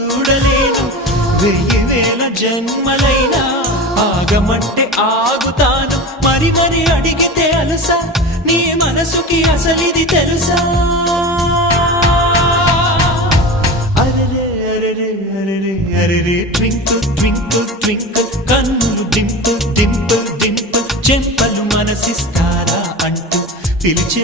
చూడలేను 1000 జన్మలైనా ఆగమంటే ఆగుతాను మరి మరి అడిగితే అలసా నీ మనసుకి అసలిది తెలుసా అరెరే అరెరే అరెరే అరెరే ట్వింకిల్ ట్వింకిల్ ట్వింకిల్ కన్నులు డింపుల్ డింపుల్ డింపుల్ చెంపలు మనసిస్తారా అంటూ పిలిచే